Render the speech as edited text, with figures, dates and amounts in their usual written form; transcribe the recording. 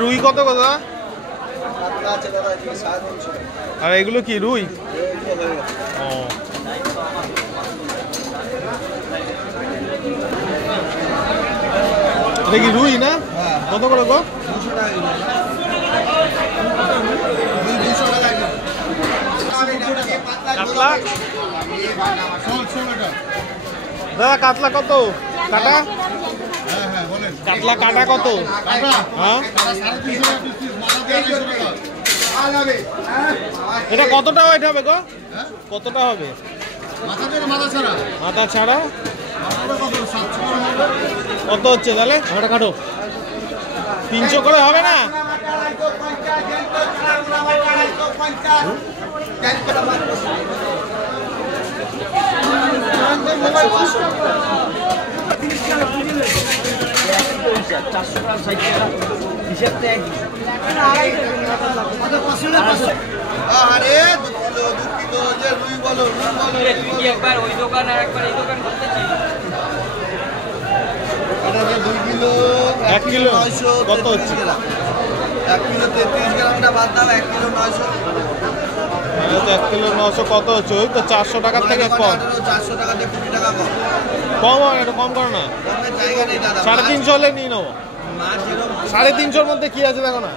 রুই কত কথা? আর এগুলো কি রুই? এটা কি রুই না? কত করে গো? কাতলা দাদা, কাতলা কত কাটা? কাতলা কাটা কত? হ্যাঁ, এটা কতটা ওয়েট হবে গো? কতটা হবে? মাথা ছাড়া কত হচ্ছে তাহলে? ওটা কাটো। 300 করে হবে না? একবার ওই দোকান আর একবার এই দোকান করতেছি। 1 কিলো কত হচ্ছে? 1 কিলো 33 গ্রামটা বাদ দাও, 1 কিলো 900। 1 কিলো 900 কত হচ্ছে? ওই তো 400 টাকার থেকে কম। 400 টাকাতে 20 টাকা কম। কম হয়, একটু কম করো না। কমের জায়গা নেই দাদা। 350 হলে নিয়ে নেবো। 350-র মধ্যে কি আছে দেখো না।